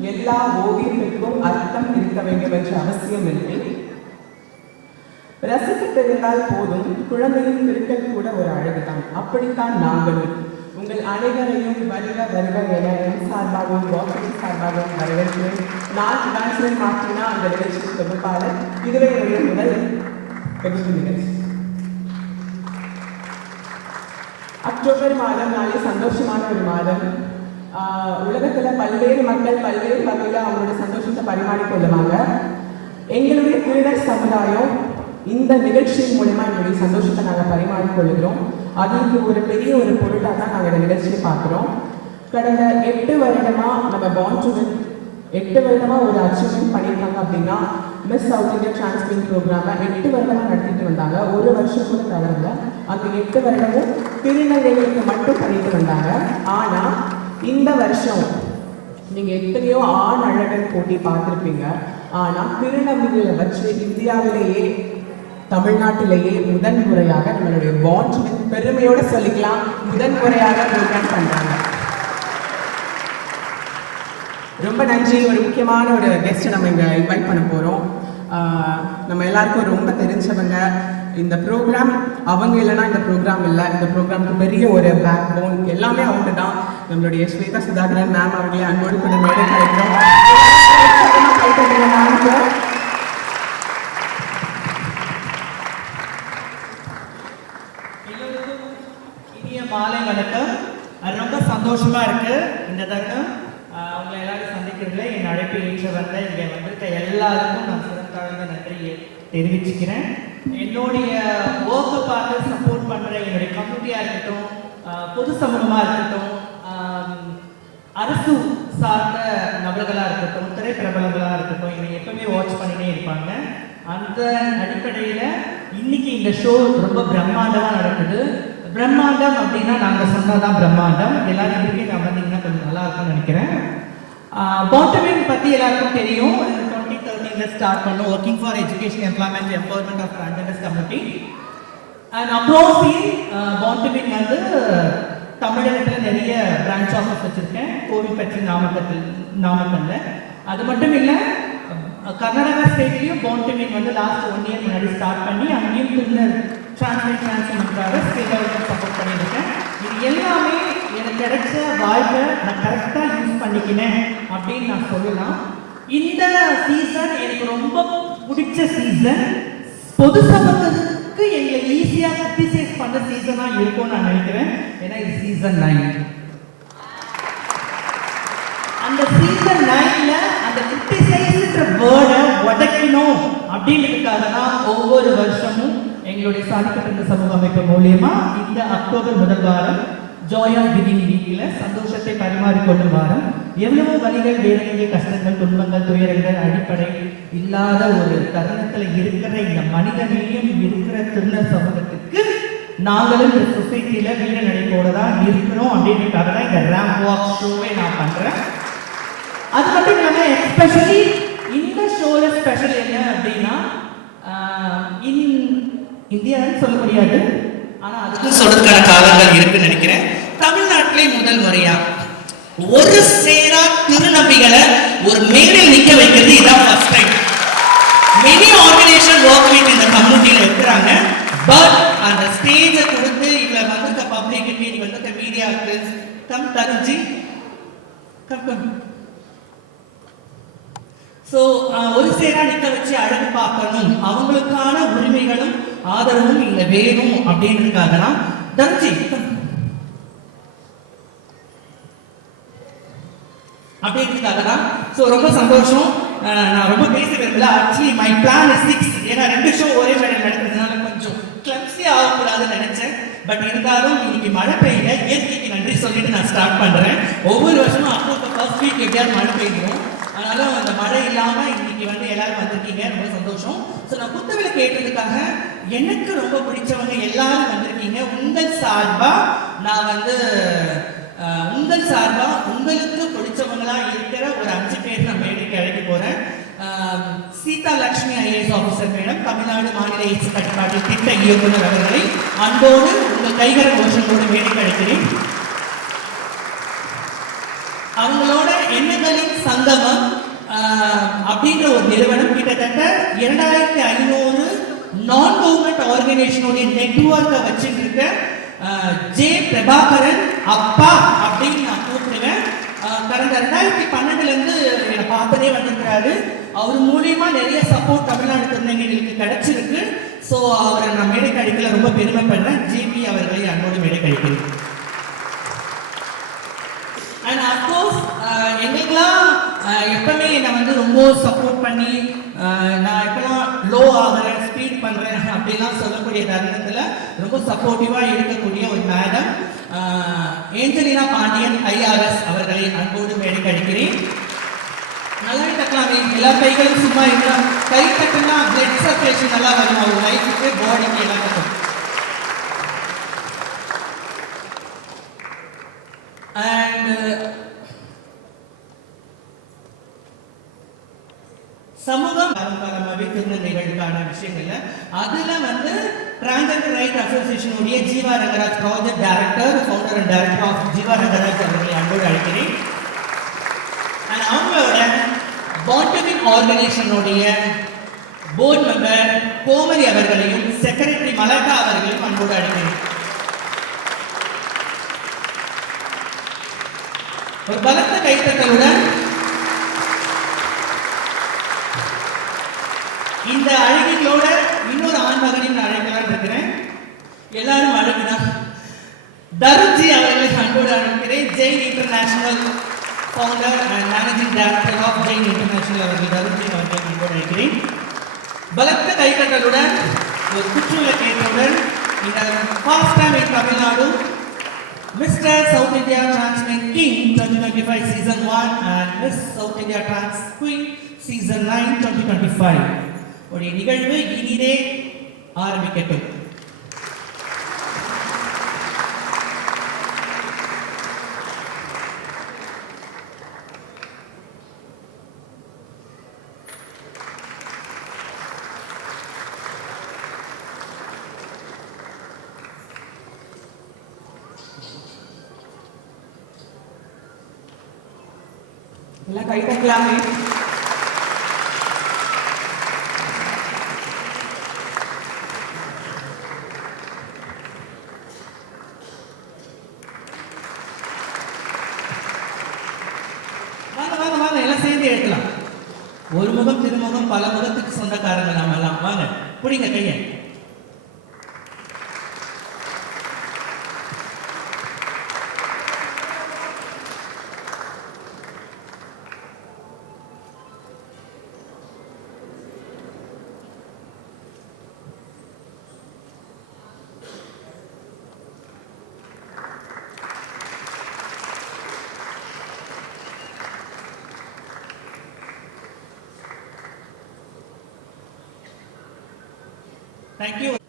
எல்லா ஓவியத்திற்கும் அர்த்தம் இருக்க வேண்டும் என்ற அவசியம் இல்லை. ரசிக்க தெரிந்தால் போதும் குழந்தையின் திருக்கல் கூட ஒரு அழகுதான். அப்படித்தான் நாங்களும். உங்கள் அனைவரையும் வருக வருக என என் சார்பாகவும் வாக்கிங் சார்பாகவும் வரவேற்கிறேன். நான் சுபாஷன் மாற்றினா அந்த நிகழ்ச்சி தொகுப்பாளர் இதுவே என்னுடைய முதல் தொகுப்பு நிகழ்ச்சி. அக்டோபர் மாதம் நாளை சந்தோஷமான ஒரு மாதம். உலகத்துல பல்வேறு மக்கள் பல்வேறு வகையில அவங்களோட சந்தோஷத்தை பரிமாறிக்கொள்ளுவாங்க எங்களுடைய திருடர் சமுதாயம் இந்த நிகழ்ச்சியின் மூலமா எங்களுடைய சந்தோஷத்தை நாங்கள் பரிமாறிக்கொள்கிறோம் அதுக்கு ஒரு பெரிய ஒரு பொருட்டாக தான் நாங்கள் இந்த நிகழ்ச்சியை பார்க்குறோம். கடந்த எட்டு வருடமா நம்ம பாண்ட் டு எட்டு வருடமா ஒரு அச்சீவ்மெண்ட் பண்ணியிருக்காங்க அப்படின்னா மிஸ் சவுத் இந்தியா டிரான்ஸ்பிங் ப்ரோக்ராமை எட்டு வருடமா நடத்திட்டு வந்தாங்க. ஒரு வருஷம் கூட தவறல அந்த எட்டு வருடமும் திருநங்கைகளுக்கு மட்டும் பண்ணிட்டு வந்தாங்க. ஆனா இந்த வருஷம் நீங்கள் எத்தனையோ ஆண் அழகன் போட்டி பார்த்துருப்பீங்க. ஆனால் திருநங்கைகளை வச்சு இந்தியாவிலேயே தமிழ்நாட்டிலேயே முதன் முறையாக நம்மளுடைய பாண்ட் பெருமையோட சொல்லிக்கலாம். முதன் முறையாக ப்ரோக்ராம் பண்ணுறாங்க ரொம்ப நன்றி. ஒரு முக்கியமான ஒரு கெஸ்ட்டை நம்ம இங்கே இன்வைட் பண்ண போகிறோம் நம்ம எல்லாருக்கும் ரொம்ப தெரிஞ்சவங்க. இந்த ப்ரோக்ராம் அவங்க இல்லைன்னா இந்த ப்ரோக்ராம் இல்லை. இந்த ப்ரோக்ராமுக்கு பெரிய ஒரு பேக் போன் எல்லாமே அவங்க தான் நம்மளுடைய ஸ்வேதா சுதாகரன் மேம் அவர்களை அன்போடு கூட மேடை கலைக்கிறோம். இனிய மாலை வணக்கம். அது ரொம்ப சந்தோஷமா இருக்கு. இந்த தருணம் ஆஹ் உங்களை எல்லாரும் சந்திக்கிறதுல என் அழைப்பில் ஏற்று வந்த இங்க வந்திருக்க எல்லாருக்கும் நான் சிறந்தாழ்ந்த நன்றியை தெரிவிச்சுக்கிறேன். என்னுடைய ஒர்க்கை பார்த்து சப்போர்ட் பண்ற என்னுடைய கம்யூனிட்டியாக இருக்கட்டும் பொது சமூகமா இருக்கட்டும் அரசு சார்ந்த நபர்களாக இருக்கட்டும் திரைப்பிரபலங்களாக இருக்கட்டும் இவங்க எப்பவுமே வாட்ச் பண்ணினே இருப்பாங்க. அந்த அடிப்படையில் இன்னைக்கு இந்த ஷோ ரொம்ப பிரம்மாண்டமாக நடக்குது. பிரம்மாண்டம் அப்படின்னா நாங்கள் சொன்னதான் பிரம்மாண்டம். எல்லாரும் நான் வந்தீங்கன்னா கொஞ்சம் நல்லா இருக்கும்னு நினைக்கிறேன். பாட்டமின் பற்றி எல்லாருக்கும் தெரியும். டுவெண்ட்டி தேர்ட்டியில் ஸ்டார்ட் பண்ணோம். Working for education employment empowerment of அண்டர்ஸ் community and அப்ரோஸ் பாட்டமின் வந்து தமிழகத்தில் நிறைய பிரான்ச் ஆஃபீஸ் வச்சுருக்கேன். கோவில்பட்டி நாமக்கல் நாமக்கல்ல. அது மட்டும் இல்லை கர்நாடகா ஸ்டேட்லேயும் பாண்டமிங் வந்து லாஸ்ட் ஒன் இயர் முன்னாடி ஸ்டார்ட் பண்ணி அங்கேயும் பின்னர் டிரான்ஸ்லேட் டிரான்ஸ்மெண்ட்காக ஸ்டேட் லெவலில் சப்போர்ட் பண்ணியிருக்கேன். இது எல்லாமே எனக்கு கிடைச்ச வாய்ப்பை நான் கரெக்டாக யூஸ் பண்ணிக்கினேன் அப்படின்னு நான் சொல்லலாம். இந்த சீசன் எனக்கு ரொம்ப பிடிச்ச சீசன் பொது சமூகத்துக்கு எங்களை ஈஸியாக கிரிட்டிசைஸ் பண்ண சீசனாக இருக்கும்னு நான் நினைக்கிறேன். ஏன்னா இது சீசன் நைன் அந்த சீசன் நைன்ல அந்த கிரிட்டிசைஸ்ன்ற வேர்டை உடைக்கணும் அப்படின்றதுக்காக தான் ஒவ்வொரு வருஷமும் எங்களுடைய சாதிக்கப்பட்ட சமூக அமைப்பு மூலியமா இந்த அக்டோபர் முதல் வாரம் ஜோயா ஆஃப் கிவிங் சந்தோஷத்தை பரிமாறிக்கொள்ளும் வாரம். எவ்வளவு வழிகள் வேதனைகள் கஷ்டங்கள் துன்பங்கள் துயரங்கள் அடிப்படை இல்லாத ஒரு தருணத்துல இருக்கிற இந்த மனிதனையும் இருக்கிற திருநர் சமூகத்துக்கு நாங்களும் இந்த சொசைட்டியில் வீடு கூட தான் இருக்கிறோம் அப்படின்றதுக்காக தான் இந்த ரேம்ப் வாக் ஷோவே நான் பண்ணுறேன் அது மட்டும் இல்லாமல் எஸ்பெஷலி இந்த ஷோவில் ஸ்பெஷல் என்ன அப்படின்னா இன் இந்தியான்னு சொல்ல முடியாது. ஆனால் அதுக்கு சொல்றதுக்கான காலங்கள் இருக்குன்னு நினைக்கிறேன். தமிழ்நாட்டிலே முதல் முறையா ஒரு சேரா திருநம்பிகளை ஒரு மேடையில் நிக்க வைக்கிறது இதான் first time many organisation work with இந்த கம்யூனிட்டியில் இருக்கிறாங்க. பட் அந்த ஸ்டேஜை கொடுத்து இவங்க வந்திருக்க பப்ளிக் மீடி வந்திருக்க மீடியாவுக்கு கம் தருஞ்சி கம் ஸோ ஒரு சேரா நிக்க வச்சு அழகு பார்க்கணும். அவங்களுக்கான உரிமைகளும் ஆதரவும் இங்க வேணும் அப்படின்றதுக்காக தான் தர்ஜி அப்படின்றதுக்காக தான் ஸோ ரொம்ப சந்தோஷம். நான் ரொம்ப பேச விரும்பல ஆக்சுவலி மை பிளான் சிக்ஸ் ஏன்னா ரெண்டு ஷோ ஒரே மேடம் நடக்கிறதுனால கொஞ்சம் கிளம்ஸி ஆகக்கூடாதுன்னு நினைச்சேன். பட் இருந்தாலும் இன்னைக்கு மழை பெய்யல இயற்கைக்கு நன்றி சொல்லிட்டு நான் ஸ்டார்ட் பண்றேன்? ஒவ்வொரு வருஷமும் அப்போ ஃபர்ஸ்ட் வீக் எப்படியாவது மழை பெய்யும். ஆனாலும் அந்த மழை இல்லாம இன்னைக்கு வந்து எல்லாரும் வந்திருக்கீங்க. ரொம்ப சந்தோஷம். ஸோ நான் புத்தகங்களை கேட்டதுக்காக எனக்கு ரொம்ப பிடிச்சவங்க எல்லாரும் வந்திருக்கீங்க. உங்கள் சார்பா நான் வந்து உங்கள் சார்பா உங்களுக்கு பிடிச்சவங்களா இருக்கிற ஒரு அஞ்சு பேர் நான் மேடைக்கு அழைக்க போறேன். Sita Lakshmi IAS officer madam Tamil Nadu மாநில எய்ட்ஸ் கட்டுப்பாட்டு திட்ட இயக்குநர் அவர்களை. அன்போடு உங்கள் கைகர கோஷங்களோடு மேடைக்கு அழைக்கிறேன். அவங்களோட எண்ணங்களின் சங்கமம் அப்படின்ற ஒரு நிறுவனம் கிட்டத்தட்ட இரண்டாயிரத்தி ஐநூறு நான் கவர்மெண்ட் ஆர்கனைசேஷனுடைய நெட்ஒர்க்கை வச்சுட்டு இருக்க ஜே பிரபாகரன் அப்பா அப்படின்னு நான் கூப்பிடுவேன். கடந்த ரெண்டாயிரத்தி பன்னெண்டுலேருந்து என்னை பார்த்ததே வந்திருக்கிறாரு. அவர் மூலியமாக நிறைய சப்போர்ட் தமிழ்நாடு திருநங்கைகளுக்கு கிடைச்சிருக்கு. ஸோ அவரை நான் மேடை கழிக்கல ரொம்ப பெருமைப்படுறேன் ஜிபி அவர்களை அன்போடு மேடை கழிக்கிறேன். அண்ட் அஃப்கோர்ஸ் எங்களுக்கெல்லாம் எப்பவுமே என்னை வந்து ரொம்ப சப்போர்ட் பண்ணி நான் எப்பெல்லாம் லோ ஆகிறேன் ஸ்பீட் பண்ணுறேன் அப்படிலாம் சொல்லக்கூடிய தருணத்தில் ரொம்ப சப்போர்ட்டிவாக இருக்கக்கூடிய ஒரு மேடம் ஏஞ்சலினா பாண்டியன் ஐஆர்எஸ் அவர்களை அன்போடு மேடை கழிக்கிறேன். நல்லா தட்டலாமே எல்லா கைகளும் சும்மா இருக்கலாம் கை தட்டுனா பிளட் சர்க்குலேஷன் நல்லா வரும். அவங்க லைஃபுக்கு பாடிக்கு எல்லாத்துக்கும் அண்ட் சமூகம் காலகாலமாகவே நிகழ்வுக்கான விஷயங்கள்ல அதுல வந்து transgender right அசோசியேஷனுடைய Jeeva Rangaraj project director founder and director of Jeeva Rangaraj அவர்களை அன்போடு அழைக்கிறேன். அண்ட் அவங்களோட பாட்டமிக் ஆர்கனைசேஷனுடைய போர்ட் மெம்பர் கோமதி அவர்களையும் செக்ரட்டரி மலகா அவர்களையும் அன்போடு அழைக்கிறேன். ஒரு பலத்த கைத்தட்டலுடன் இந்த அழகிகளோட இன்னொரு ஆண் மகனையும் நான் அழைக்கலாம் இருக்கிறேன். எல்லாரும் அழகுதான். தருஜி அவர்களை அன்போடு அழைக்கிறேன். Jain international founder and managing director of Jain International அவர்கள் அவர்கள் கூட இருக்கிறேன் பலத்த கைகட்டலுடன் in குற்றுலக்கேற்றவுடன் first time in Tamil Nadu, Mr. South India Transman King 2025 Season 1 and Miss South India Trans Queen Season 9 2025 ஒரு நிகழ்வு இனிதே ஆரம்பிக்கட்டும் எல்லாம் கை தட்டலாமே வாங்க வாங்க வாங்க எல்லாம் சேர்ந்து எடுக்கலாம் ஒரு முகம் திருமுகம் பல முகத்துக்கு சொந்தக்காரங்க நாம எல்லாம் வாங்க பிடிங்க கையை Thank you.